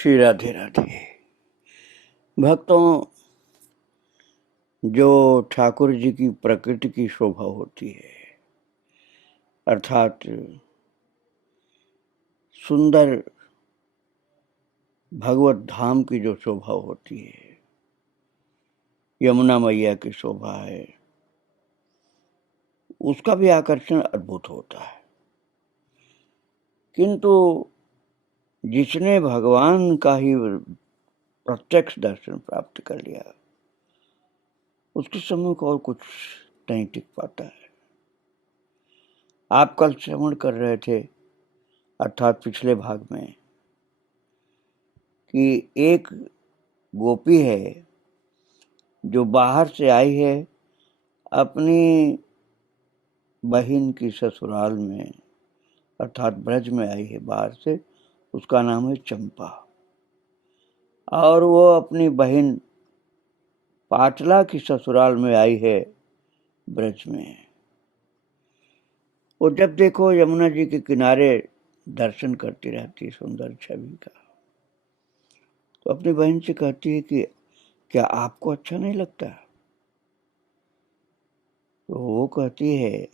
श्री राधे राधे। भक्तों, जो ठाकुर जी की प्रकृति की शोभा होती है, अर्थात सुंदर भगवत धाम की जो शोभा होती है, यमुना मैया की शोभा है, उसका भी आकर्षण अद्भुत होता है। किंतु जिसने भगवान का ही प्रत्यक्ष दर्शन प्राप्त कर लिया, उसके सम्मुख और कुछ नहीं टिक पाता है। आप कल श्रवण कर रहे थे, अर्थात पिछले भाग में, कि एक गोपी है जो बाहर से आई है, अपनी बहन की ससुराल में, अर्थात ब्रज में आई है बाहर से। उसका नाम है चंपा, और वो अपनी बहन पाटला की ससुराल में आई है ब्रज में। वो जब देखो यमुना जी के किनारे दर्शन करती रहती है सुंदर छवि का, तो अपनी बहन से कहती है कि क्या आपको अच्छा नहीं लगता? तो वो कहती है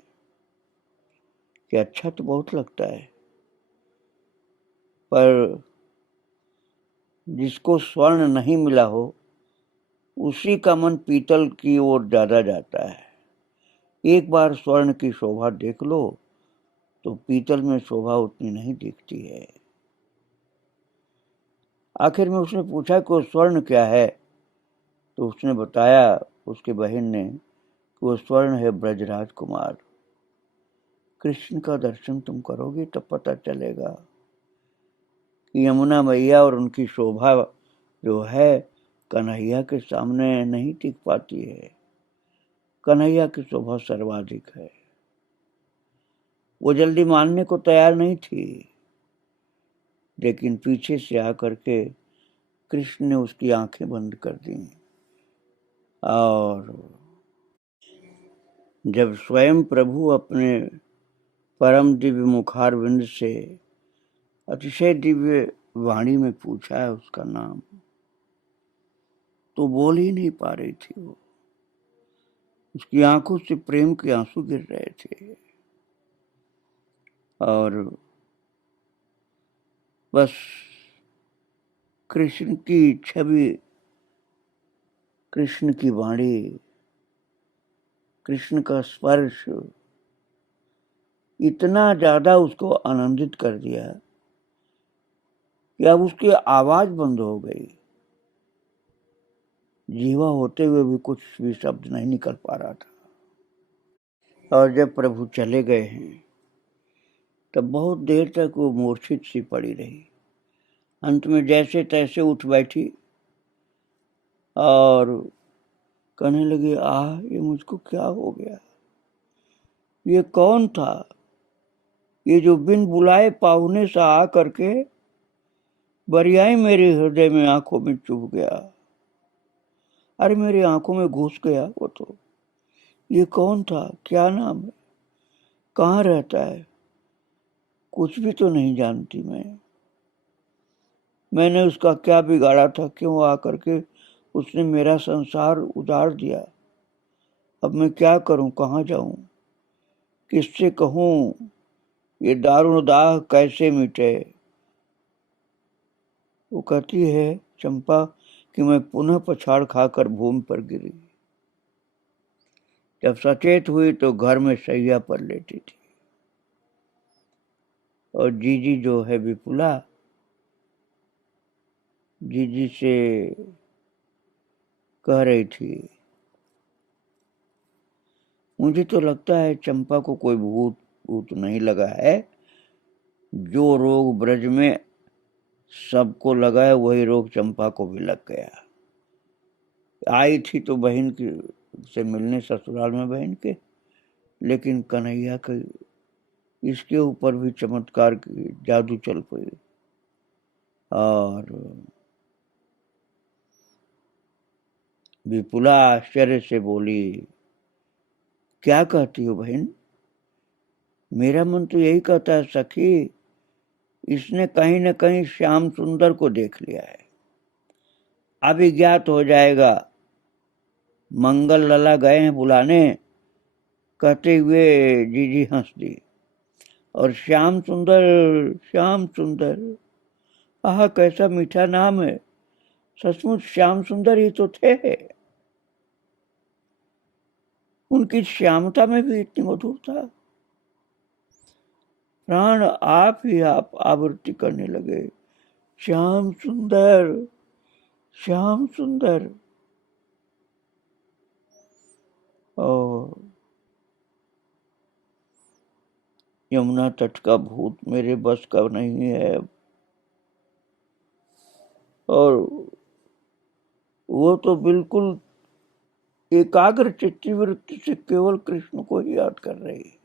कि अच्छा तो बहुत लगता है, पर जिसको स्वर्ण नहीं मिला हो उसी का मन पीतल की ओर ज्यादा जाता है। एक बार स्वर्ण की शोभा देख लो तो पीतल में शोभा उतनी नहीं दिखती है। आखिर में उसने पूछा कि वो स्वर्ण क्या है, तो उसने बताया, उसकी बहन ने, कि वो स्वर्ण है ब्रजराज कुमार। कृष्ण का दर्शन तुम करोगे तब पता चलेगा कि यमुना मैया और उनकी शोभा जो है कन्हैया के सामने नहीं टिक पाती है। कन्हैया की शोभा सर्वाधिक है। वो जल्दी मानने को तैयार नहीं थी, लेकिन पीछे से आकर के कृष्ण ने उसकी आंखें बंद कर दी, और जब स्वयं प्रभु अपने परम दिव्य मुखारविंद से अतिशय दिव्य वाणी में पूछा है उसका नाम, तो बोल ही नहीं पा रही थी वो। उसकी आंखों से प्रेम के आंसू गिर रहे थे, और बस कृष्ण की छवि, कृष्ण की वाणी, कृष्ण का स्पर्श इतना ज्यादा उसको आनंदित कर दिया कि अब उसकी आवाज बंद हो गई। जीवा होते हुए भी कुछ भी शब्द नहीं निकल पा रहा था। और जब प्रभु चले गए हैं तब बहुत देर तक वो मूर्छित सी पड़ी रही। अंत में जैसे तैसे उठ बैठी और कहने लगी, ये मुझको क्या हो गया? ये कौन था? ये जो बिन बुलाए पाहुने सा आ करके बरियाई मेरे हृदय में, आंखों में चुभ गया। अरे मेरी आंखों में घुस गया वो तो। ये कौन था? क्या नाम है? कहाँ रहता है? कुछ भी तो नहीं जानती मैंने उसका क्या बिगाड़ा था? क्यों आकर के उसने मेरा संसार उजाड़ दिया? अब मैं क्या करूं? कहाँ जाऊं? किससे कहूं? ये दारुण दाह कैसे मिटे? वो कहती है चंपा कि मैं पुनः पछाड़ खाकर भूमि पर गिरी। जब सचेत हुई तो घर में शैया पर लेटी थी, और जीजी जो है विपुला, जीजी से कह रही थी, मुझे तो लगता है चंपा को कोई भूत भूत नहीं लगा है। जो रोग ब्रज में सबको लगा है वही रोग चंपा को भी लग गया। आई थी तो बहन की से मिलने ससुराल में बहन के, लेकिन कन्हैया के इसके ऊपर भी चमत्कार की जादू चल पड़ी। और विपुला आश्चर्य से बोली, क्या कहती हो बहन? मेरा मन तो यही कहता है सखी, इसने कहीं न कहीं श्याम सुंदर को देख लिया है। अभी ज्ञात हो जाएगा। मंगल लला गए हैं बुलाने, कहते हुए जीजी हंस दी। और श्याम सुंदर, आह कैसा मीठा नाम है, सचमुच श्याम सुंदर ही तो थे। उनकी श्यामता में भी इतनी मधुरता। प्राण आप ही आप आवृत्ति करने लगे, श्याम सुंदर, श्याम सुंदर। और यमुना तट का भूत मेरे बस का नहीं है। और वो तो बिल्कुल एकाग्र चित्ती वृत्ति से केवल कृष्ण को ही याद कर रही।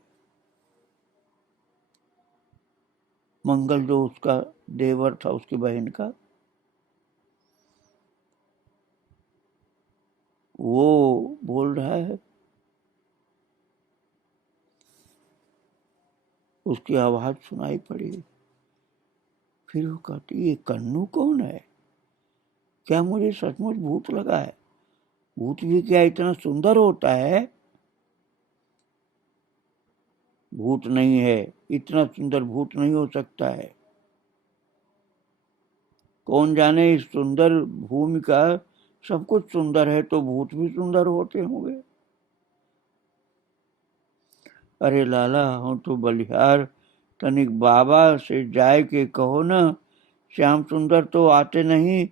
मंगल जो उसका देवर था, उसकी बहन का, वो बोल रहा है, उसकी आवाज सुनाई पड़ी। फिर वो कहती, ये कन्नू कौन है? क्या मुझे सचमुच भूत लगा है? भूत भी क्या इतना सुंदर होता है? भूत नहीं है, इतना सुंदर भूत नहीं हो सकता है। कौन जाने, इस सुंदर भूमि का सब कुछ सुंदर है तो भूत भी सुंदर होते होंगे। अरे लाला, हूँ तो बलिहार, तनिक बाबा से जाए के कहो ना, श्याम सुंदर तो आते नहीं,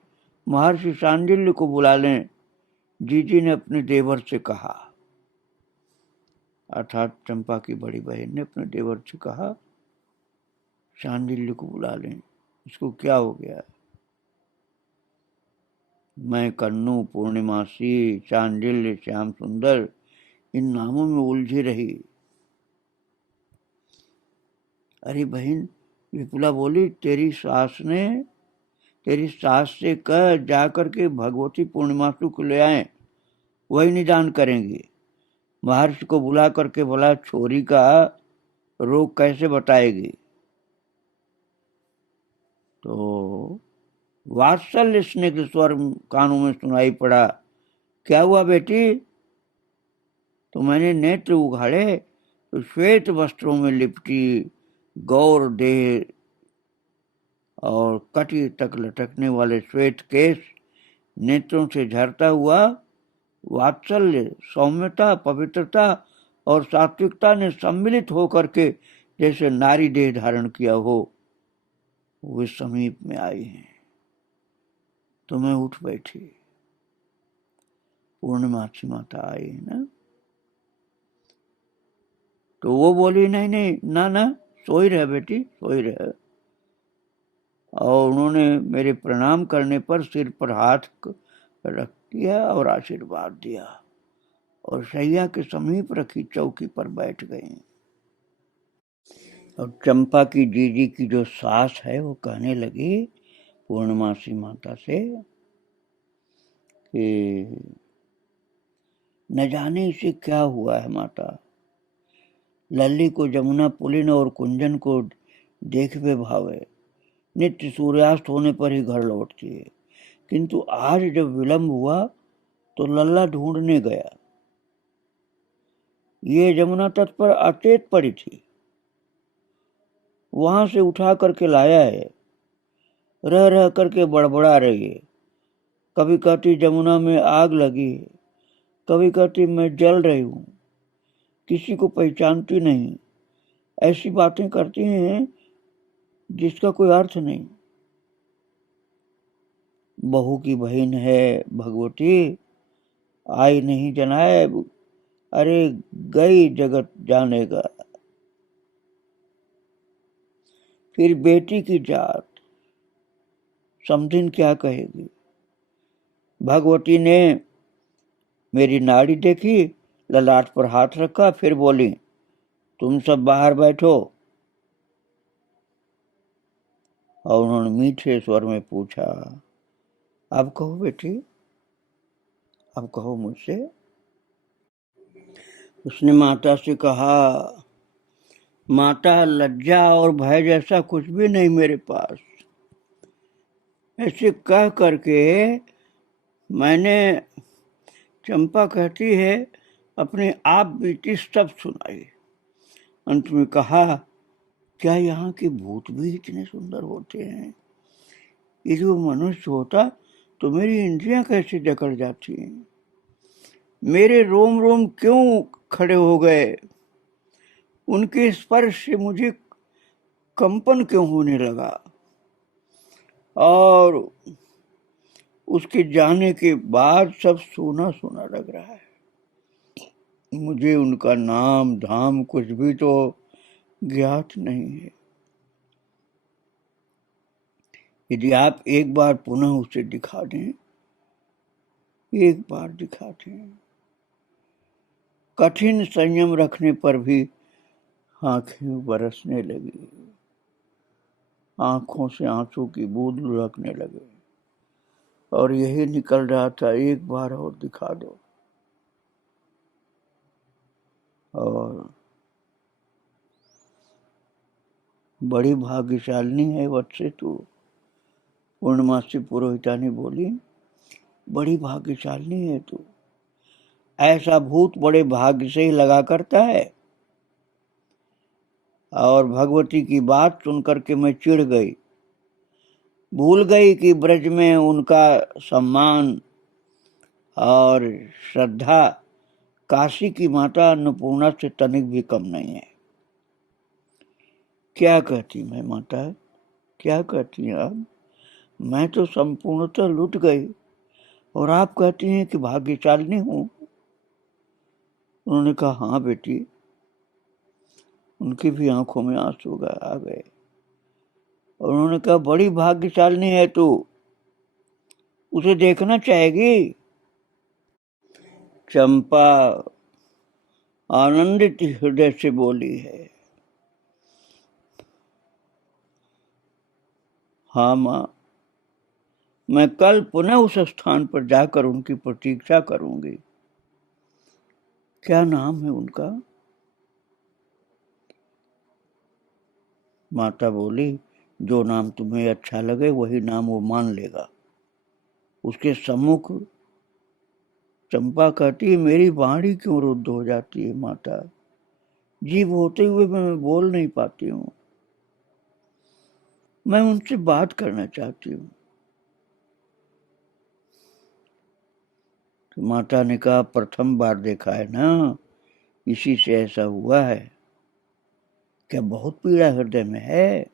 महर्षि सांडिल्य को बुला लें। जीजी ने अपने देवर से कहा, अर्थात चंपा की बड़ी बहन ने अपने देवर से कहा, सांडिल्य को बुला लें, इसको क्या हो गया? मैं कन्नू, पूर्णिमासी, सांडिल्य, श्याम सुंदर इन नामों में उलझी रही। अरे बहन, विपुला बोली, तेरी सास से कह जा करके भगवती पूर्णिमासु को ले आए, वही निदान करेंगी। महर्षि को बुला करके बोला, छोरी का रोग कैसे बताएगी? तो वात्सल्य स्निग्ध स्वर कानों में सुनाई पड़ा, क्या हुआ बेटी? तो मैंने नेत्र उघाड़े तो श्वेत वस्त्रों में लिपटी गौर देह और कटी तक लटकने वाले श्वेत केश नेत्रों से झरता हुआ वात्सल्य, सौम्यता, पवित्रता और सात्विकता ने सम्मिलित होकर के जैसे नारी देह धारण किया हो, वे समीप में आई हैं। तो मैं उठ बैठी। पूर्णिमासी माता आई है ना, तो वो बोली, नहीं नहीं, ना, सोई रहे बेटी, सोई रहे। और उन्होंने मेरे प्रणाम करने पर सिर पर हाथ रख दिया और आशीर्वाद दिया और शैया के समीप रखी चौकी पर बैठ गई। और चंपा की जीजी की जो सास है वो कहने लगी पूर्णमासी माता से कि न जाने इसे क्या हुआ है माता, लल्ली को जमुना पुलिन और कुंजन को देख वे भावे, नित्य सूर्यास्त होने पर ही घर लौटती है, किंतु आज जब विलंब हुआ तो लल्ला ढूंढने गया, ये जमुना तट पर अचेत पड़ी थी, वहां से उठा करके लाया है, रह रह करके बड़बड़ा रही है। कभी कहती जमुना में आग लगी है, कभी कहती मैं जल रही हूं, किसी को पहचानती नहीं, ऐसी बातें करती हैं जिसका कोई अर्थ नहीं। बहू की बहन है भगवती, आई नहीं जनाए, अरे गई जगत जानेगा। फिर बेटी की जात, समधिन क्या कहेगी? भगवती ने मेरी नाड़ी देखी, ललाट पर हाथ रखा, फिर बोली, तुम सब बाहर बैठो। और उन्होंने मीठे स्वर में पूछा, अब कहो बेटी, अब कहो मुझसे। उसने माता से कहा, माता, लज्जा और भय जैसा कुछ भी नहीं मेरे पास। ऐसे कह करके मैंने, चंपा कहती है, अपने आप बीती सब सुनाई। अंत में कहा, क्या यहाँ के भूत भी इतने सुंदर होते हैं? ये जो मनुष्य होता तो मेरी इंद्रियां कैसे जकड़ जाती हैं? मेरे रोम रोम क्यों खड़े हो गए? उनके स्पर्श से मुझे कंपन क्यों होने लगा? और उसके जाने के बाद सब सोना सोना लग रहा है। मुझे उनका नाम धाम कुछ भी तो ज्ञात नहीं है। यदि आप एक बार पुनः उसे दिखा दें, एक बार दिखा दें। कठिन संयम रखने पर भी आंखें बरसने लगी, आंखों से आंसू की बूंद लुढ़कने लगे, और यही निकल रहा था, एक बार और दिखा दो। और बड़ी भाग्यशालिनी है वत्से तू, पूर्णमासी पुरोहितानी बोली, बड़ी भाग्यशालिनी है तू। ऐसा भूत बड़े भाग्य से ही लगा करता है। और भगवती की बात सुनकर के मैं चिढ़ गई, भूल गई कि ब्रज में उनका सम्मान और श्रद्धा काशी की माता अन्नपूर्णा से तनिक भी कम नहीं है। क्या कहती मैं माता, क्या कहती हैं आप? मैं तो संपूर्णतः लुट गई और आप कहती हैं कि भाग्यशालिनी हूं। उन्होंने कहा, हाँ बेटी। उनकी भी आंखों में आंसू आ गए और उन्होंने कहा, बड़ी भाग्यशालिनी है तू, उसे देखना चाहेगी? चंपा आनंदित हृदय से बोली है, हाँ माँ, मैं कल पुनः उस स्थान पर जाकर उनकी प्रतीक्षा करूंगी। क्या नाम है उनका? माता बोली, जो नाम तुम्हें अच्छा लगे वही नाम वो मान लेगा। उसके सम्मुख चंपा कहती है, मेरी वाणी क्यों रुद्ध हो जाती है माता? जीव होते हुए मैं बोल नहीं पाती हूँ। मैं उनसे बात करना चाहती हूँ। तो माता ने कहा, प्रथम बार देखा है ना, इसी से ऐसा हुआ है। क्या बहुत पीड़ा हृदय में है?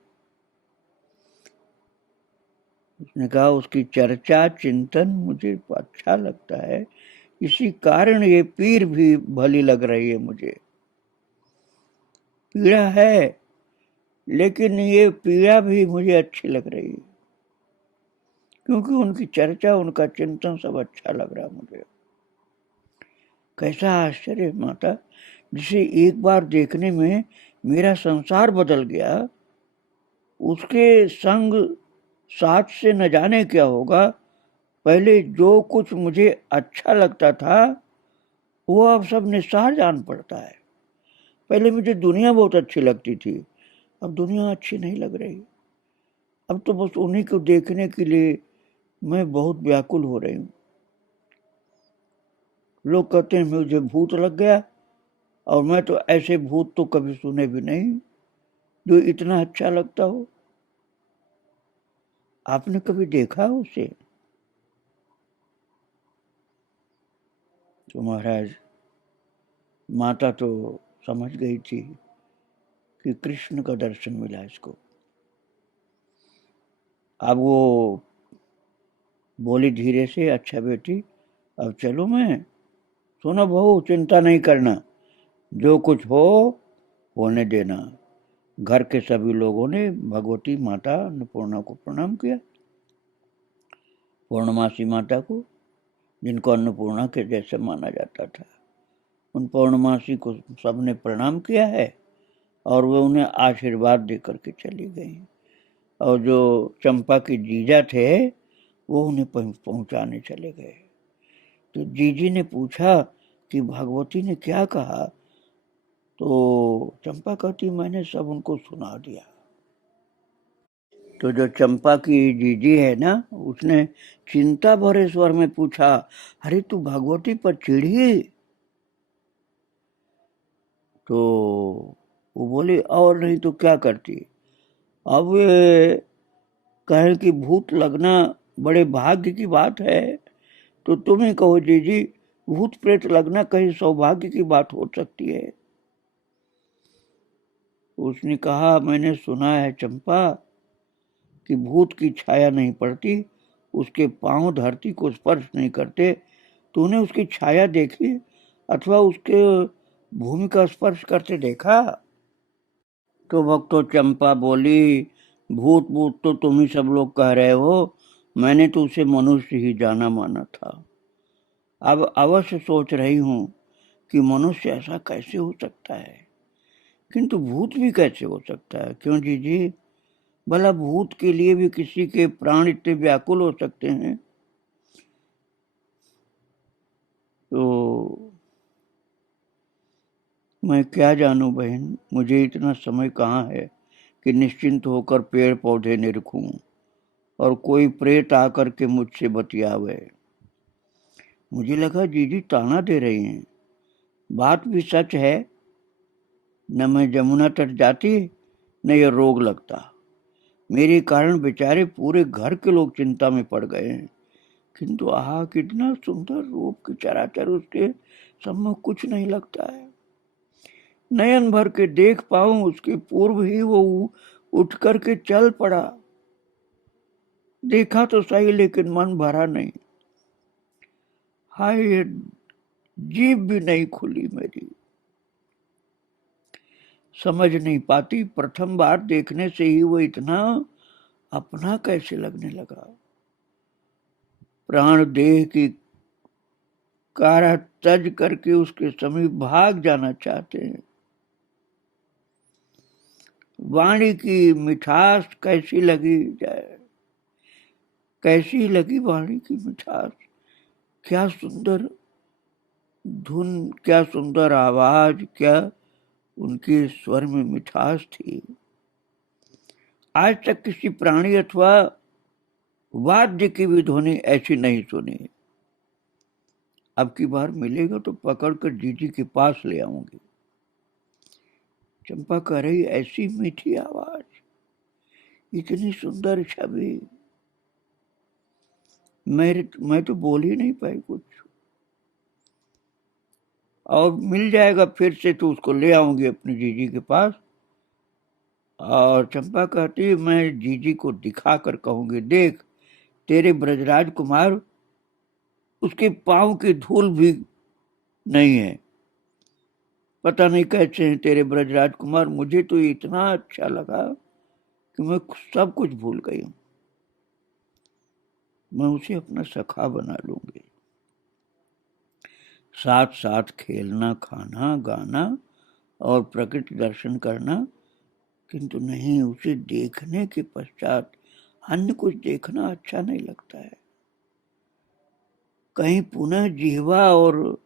उसने कहा, उसकी चर्चा चिंतन मुझे अच्छा लगता है, इसी कारण ये पीर भी भली लग रही है मुझे। पीड़ा है, लेकिन ये पीड़ा भी मुझे अच्छी लग रही है, क्योंकि उनकी चर्चा, उनका चिंतन सब अच्छा लग रहा मुझे। कैसा आश्चर्य माता, जिसे एक बार देखने में मेरा संसार बदल गया, उसके संग साथ से न जाने क्या होगा। पहले जो कुछ मुझे अच्छा लगता था वो अब सब निस्सार जान पड़ता है। पहले मुझे दुनिया बहुत अच्छी लगती थी, अब दुनिया अच्छी नहीं लग रही। अब तो बस उन्हीं को देखने के लिए मैं बहुत व्याकुल हो रही हूँ। लोग कहते हैं मुझे भूत लग गया, और मैं तो ऐसे भूत तो कभी सुने भी नहीं जो इतना अच्छा लगता हो। आपने कभी देखा उसे? तो महाराज, माता तो समझ गई थी कि कृष्ण का दर्शन मिला इसको। अब वो बोली धीरे से, अच्छा बेटी, अब चलो मैं। सुनो बहू, चिंता नहीं करना, जो कुछ हो होने देना। घर के सभी लोगों ने भगवती माता अन्नपूर्णा को प्रणाम किया, पूर्णमासी माता को, जिनको अन्नपूर्णा के जैसे माना जाता था। उन पूर्णमासी को सबने प्रणाम किया है और वे उन्हें आशीर्वाद देकर के चली गई। और जो चंपा के जीजा थे वो उन्हें पहुंचाने चले गए। तो जीजी ने पूछा कि भगवती ने क्या कहा? तो चंपा कहती मैंने सब उनको सुना दिया। तो जो चंपा की जीजी है ना, उसने चिंता भरे स्वर में पूछा, अरे तू भगवती पर चिढ़ी? तो वो बोली और नहीं तो क्या करती। अब ये कहे कि भूत लगना बड़े भाग्य की बात है, तो तुम ही कहो जीजी, भूत प्रेत लगना कहीं सौभाग्य की बात हो सकती है? उसने कहा मैंने सुना है चंपा कि भूत की छाया नहीं पड़ती, उसके पांव धरती को स्पर्श नहीं करते। तूने उसकी छाया देखी अथवा उसके भूमि का स्पर्श करते देखा? तो भक्तो चंपा बोली, भूत भूत तो तुम ही सब लोग कह रहे हो, मैंने तो उसे मनुष्य ही जाना माना था। अब अवश्य सोच रही हूँ कि मनुष्य ऐसा कैसे हो सकता है, किंतु भूत भी कैसे हो सकता है? क्यों जीजी, भला भूत के लिए भी किसी के प्राण इतने व्याकुल हो सकते हैं? तो मैं क्या जानूं बहन, मुझे इतना समय कहाँ है कि निश्चिंत होकर पेड़ पौधे निरखूं और कोई प्रेत आकर के मुझसे बतियावे। मुझे लगा जीजी ताना दे रही हैं। बात भी सच है, न मैं जमुना तट जाती न ये रोग लगता। मेरे कारण बेचारे पूरे घर के लोग चिंता में पड़ गए हैं। किंतु आहा, कितना सुंदर रूप की चराचर उसके सम्मुख कुछ नहीं लगता है। नयन भर के देख पाऊं उसके पूर्व ही वो उठ करके चल पड़ा। देखा तो सही लेकिन मन भरा नहीं। हाय, जीभ भी नहीं खुली मेरी। समझ नहीं पाती प्रथम बार देखने से ही वो इतना अपना कैसे लगने लगा। प्राण देह की कारा तज करके उसके समीप भाग जाना चाहते हैं। वाणी की मिठास कैसी लगी जाए, कैसी लगी वाणी की मिठास। क्या सुंदर धुन, क्या सुंदर आवाज, क्या उनके स्वर में मिठास थी। आज तक किसी प्राणी अथवा वाद्य की भी ध्वनि ऐसी नहीं सुनी। अब की बार मिलेगा तो पकड़कर जीजी के पास ले आऊंगी। चंपा कह रही, ऐसी मीठी आवाज, इतनी सुंदर छवि, मैं तो बोल ही नहीं पाई कुछ। और मिल जाएगा फिर से तो उसको ले आऊंगी अपनी जीजी के पास। और चंपा कहती, मैं जीजी को दिखा कर कहूंगी, देख तेरे ब्रजराज कुमार, उसके पांव की धूल भी नहीं है। पता नहीं कैसे हैं तेरे ब्रजराज कुमार, मुझे तो इतना अच्छा लगा कि मैं सब कुछ भूल गई हूं। मैं उसे अपना सखा बना लूंगी, साथ साथ खेलना, खाना, गाना और प्रकृति दर्शन करना। किंतु नहीं, उसे देखने के पश्चात अन्य कुछ देखना अच्छा नहीं लगता है। कहीं पुनः जिह्वा और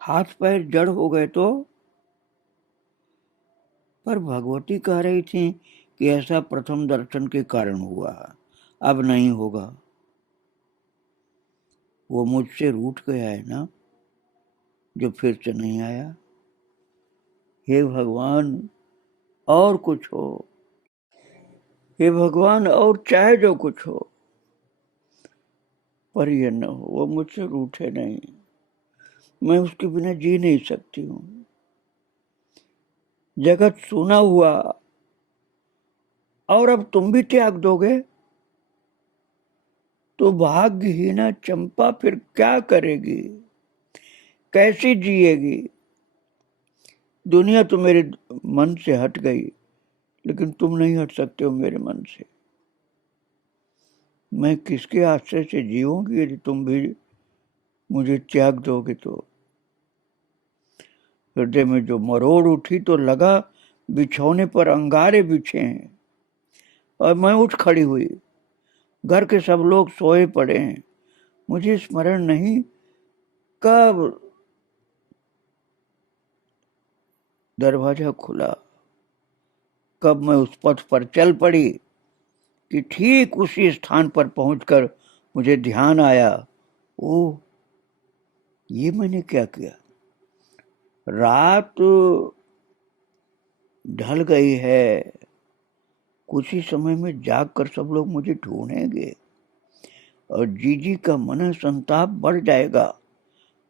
हाथ पैर जड़ हो गए तो? पर भगवती कह रही थी कि ऐसा प्रथम दर्शन के कारण हुआ, अब नहीं होगा। वो मुझसे रूठ गया है ना, जो फिर से नहीं आया। हे भगवान, और कुछ हो, हे भगवान, और चाहे जो कुछ हो, पर यह न हो वो मुझसे रूठे नहीं। मैं उसके बिना जी नहीं सकती हूँ। जगत सुना हुआ, और अब तुम भी त्याग दोगे तो भाग्यहीना चंपा फिर क्या करेगी, कैसी जिएगी? दुनिया तो मेरे मन से हट गई, लेकिन तुम नहीं हट सकते हो मेरे मन से। मैं किसके आश्रय से जीऊंगी यदि तुम भी मुझे त्याग दोगे तो? हृदय में जो मरोड़ उठी तो लगा बिछौने पर अंगारे बिछे हैं। और मैं उठ खड़ी हुई, घर के सब लोग सोए पड़े हैं। मुझे स्मरण नहीं कब दरवाजा खुला। कब मैं उस पथ पर चल पड़ी कि ठीक उसी स्थान पर पहुंचकर मुझे ध्यान आया, ओ ये मैंने क्या किया। रात ढल गई है, कुछ ही समय में जागकर सब लोग मुझे ढूंढेंगे और जीजी का मन संताप बढ़ जाएगा।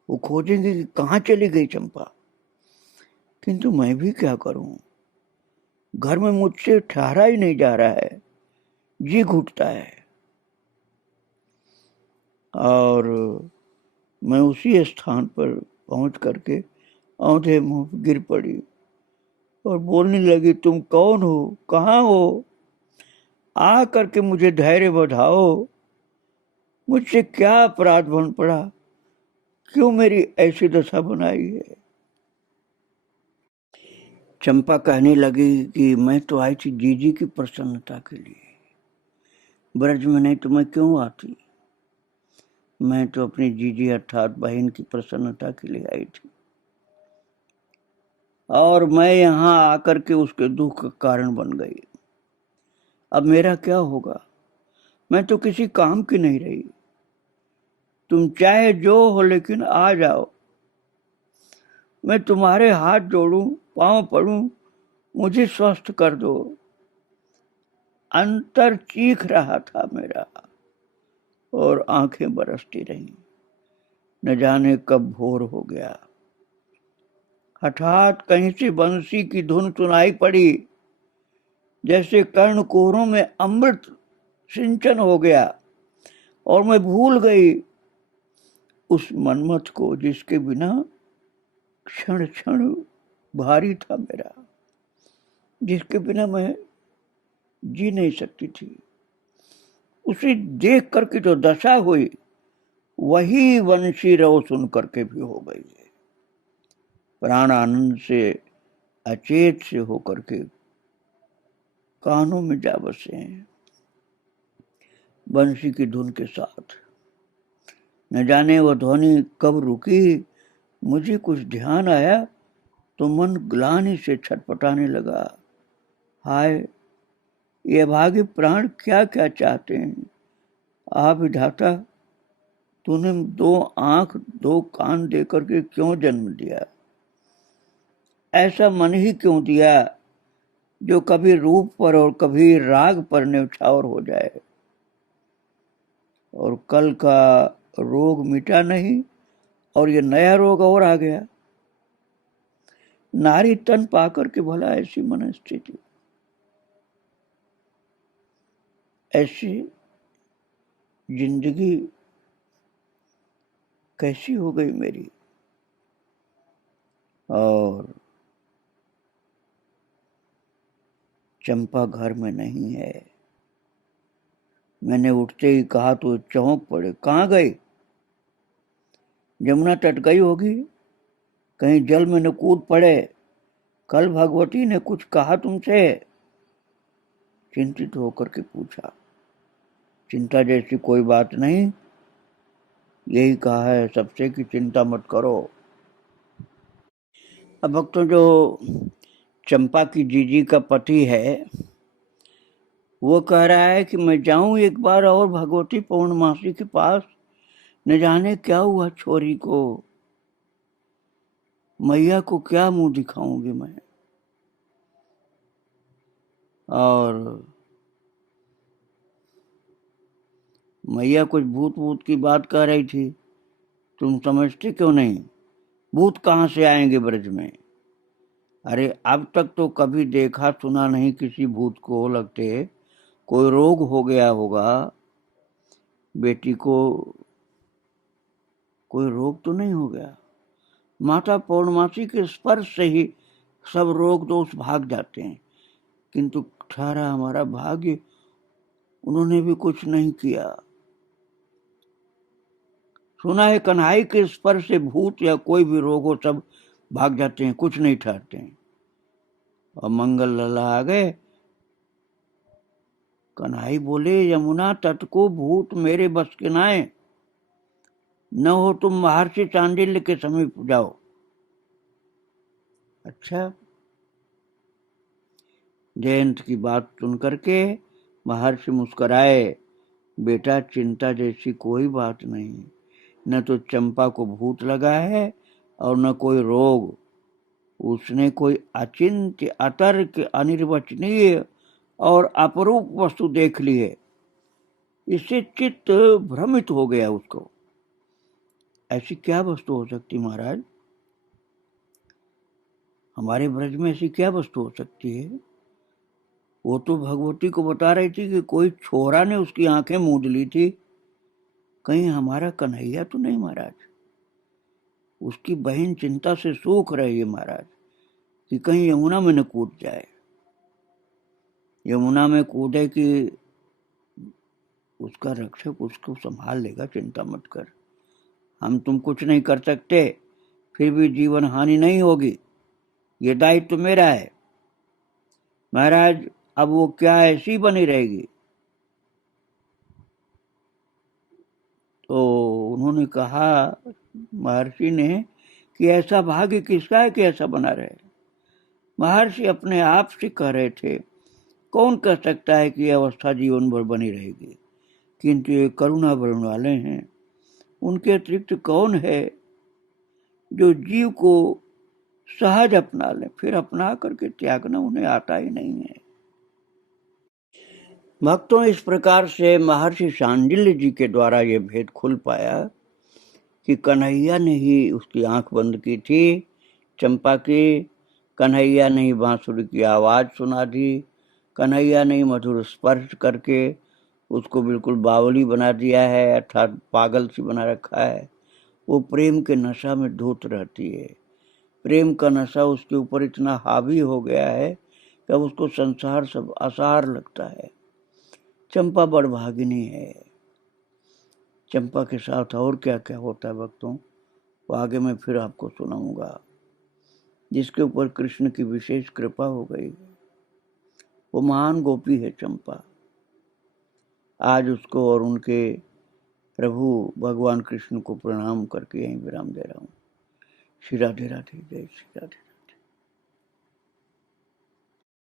वो खोजेंगे कि कहाँ चली गई चंपा। किंतु मैं भी क्या करूं, घर में मुझसे ठहरा ही नहीं जा रहा है, जी घुटता है। और मैं उसी स्थान पर पहुंच करके औंधे मुंह गिर पड़ी और बोलने लगी, तुम कौन हो, कहाँ हो, आ करके मुझे धैर्य बधाओ। मुझसे क्या अपराध बन पड़ा, क्यों मेरी ऐसी दशा बनाई है। चंपा कहने लगी कि मैं तो आई थी जीजी की प्रसन्नता के लिए, ब्रज में नहीं तो मैं क्यों आती। मैं तो अपनी जीजी अर्थात बहन की प्रसन्नता के लिए आई थी, और मैं यहाँ आकर के उसके दुख का कारण बन गई। अब मेरा क्या होगा, मैं तो किसी काम की नहीं रही। तुम चाहे जो हो लेकिन आ जाओ, मैं तुम्हारे हाथ जोड़ूं, पांव पड़ूं, मुझे स्वस्थ कर दो। अंतर चीख रहा था मेरा और आंखें बरसती रहीं। न जाने कब भोर हो गया। हठात कहीं से बंसी की धुन सुनाई पड़ी, जैसे कर्णकोरों में अमृत सिंचन हो गया, और मैं भूल गई उस मनमथ को जिसके बिना क्षण क्षण भारी था मेरा, जिसके बिना मैं जी नहीं सकती थी। उसे देख करके जो दशा हुई, वही वंशी रव सुन करके भी हो गई है। प्राण आनंद से अचेत से होकर के कानों में जा बसे हैं बंसी की धुन के साथ। न जाने वह ध्वनि कब रुकी, मुझे कुछ ध्यान आया तो मन ग्लानि से छटपटाने लगा। हाय, ये भागे प्राण क्या क्या चाहते हैं। आप विधाता, तूने दो आंख दो कान देकर के क्यों जन्म दिया, ऐसा मन ही क्यों दिया जो कभी रूप पर और कभी राग पर न्यौछावर हो जाए। और कल का रोग मिटा नहीं और ये नया रोग और आ गया। नारी तन पाकर के भला ऐसी मनस्थिति, ऐसी जिंदगी कैसी हो गई मेरी। और चंपा घर में नहीं है। मैंने उठते ही कहा तो चौंक पड़े, कहाँ गई। यमुना तट गई होगी, कहीं जल में न कूद पड़े। कल भगवती ने कुछ कहा तुमसे, चिंतित होकर के पूछा। चिंता जैसी कोई बात नहीं, यही कहा है सबसे कि चिंता मत करो। अब भक्तों, जो चंपा की जीजी का पति है, वो कह रहा है कि मैं जाऊं एक बार और भगवती पौर्णमासी के पास, न जाने क्या हुआ छोरी को, मैया को क्या मुंह दिखाऊंगी मैं। और मैया कुछ भूत भूत की बात कह रही थी, तुम समझते क्यों नहीं, भूत कहाँ से आएंगे ब्रज में। अरे अब तक तो कभी देखा सुना नहीं किसी भूत को, लगते कोई रोग हो गया होगा बेटी को, कोई रोग तो नहीं हो गया। माता पौर्णमासी के स्पर्श से ही सब रोग दोष भाग जाते हैं, किंतु ठहरा हमारा भाग्य, उन्होंने भी कुछ नहीं किया। सुना है कन्हई के स्पर्श से भूत या कोई भी रोग हो सब भाग जाते हैं, कुछ नहीं ठहरते हैं। और मंगल लला आ गए। कन्हई बोले, यमुना तट को भूत मेरे बस के नाए, न हो तुम महर्षि चांडिल्य के समीप जाओ। अच्छा, जयंत की बात सुन करके महर्षि मुस्कुराए। बेटा, चिंता जैसी कोई बात नहीं, न तो चंपा को भूत लगा है और न कोई रोग। उसने कोई अचिंत्य, अतर्क, अनिर्वचनीय और अपरूप वस्तु देख ली है। इससे चित्त भ्रमित हो गया उसको। ऐसी क्या वस्तु हो सकती महाराज? हमारे ब्रज में ऐसी क्या वस्तु हो सकती है? वो तो भगवती को बता रही थी कि कोई छोरा ने उसकी आंखें मूंद ली थी। कहीं हमारा कन्हैया तो नहीं महाराज? उसकी बहन चिंता से सूख रही है महाराज कि कहीं यमुना में न कूद जाए। यमुना में कूदे कि उसका रक्षक उसको संभाल लेगा, चिंता मत कर। हम तुम कुछ नहीं कर सकते, फिर भी जीवन हानि नहीं होगी, ये दायित्व तो मेरा है महाराज। अब वो क्या ऐसी बनी रहेगी? तो उन्होंने कहा, महर्षि ने, कि ऐसा भाग्य किसका है कि ऐसा बना रहे। महर्षि अपने आप से कह रहे थे, कौन कह सकता है कि यह अवस्था जीवन भर बनी रहेगी? किंतु ये करुणा वर्ण वाले हैं, उनके अतिरिक्त कौन है जो जीव को सहज अपना ले, फिर अपना करके त्यागना उन्हें आता ही नहीं है। भक्तों, इस प्रकार से महर्षि शांडिल्य जी के द्वारा यह भेद खुल पाया कि कन्हैया ने ही उसकी आंख बंद की थी, चंपा की। कन्हैया ने ही बांसुरी की आवाज सुना दी। कन्हैया ने ही मधुर स्पर्श करके उसको बिल्कुल बावली बना दिया है, अर्थात पागल सी बना रखा है। वो प्रेम के नशा में धूत रहती है। प्रेम का नशा उसके ऊपर इतना हावी हो गया है कि अब उसको संसार सब आसार लगता है। चंपा बड़भागिनी है। चंपा के साथ और क्या क्या होता है भक्तों, वो आगे मैं फिर आपको सुनाऊंगा। जिसके ऊपर कृष्ण की विशेष कृपा हो गई, वो महान गोपी है चंपा। आज उसको और उनके प्रभु भगवान कृष्ण को प्रणाम करके यहीं विराम दे रहा हूँ। श्री राधे राधे, जय श्री राधे।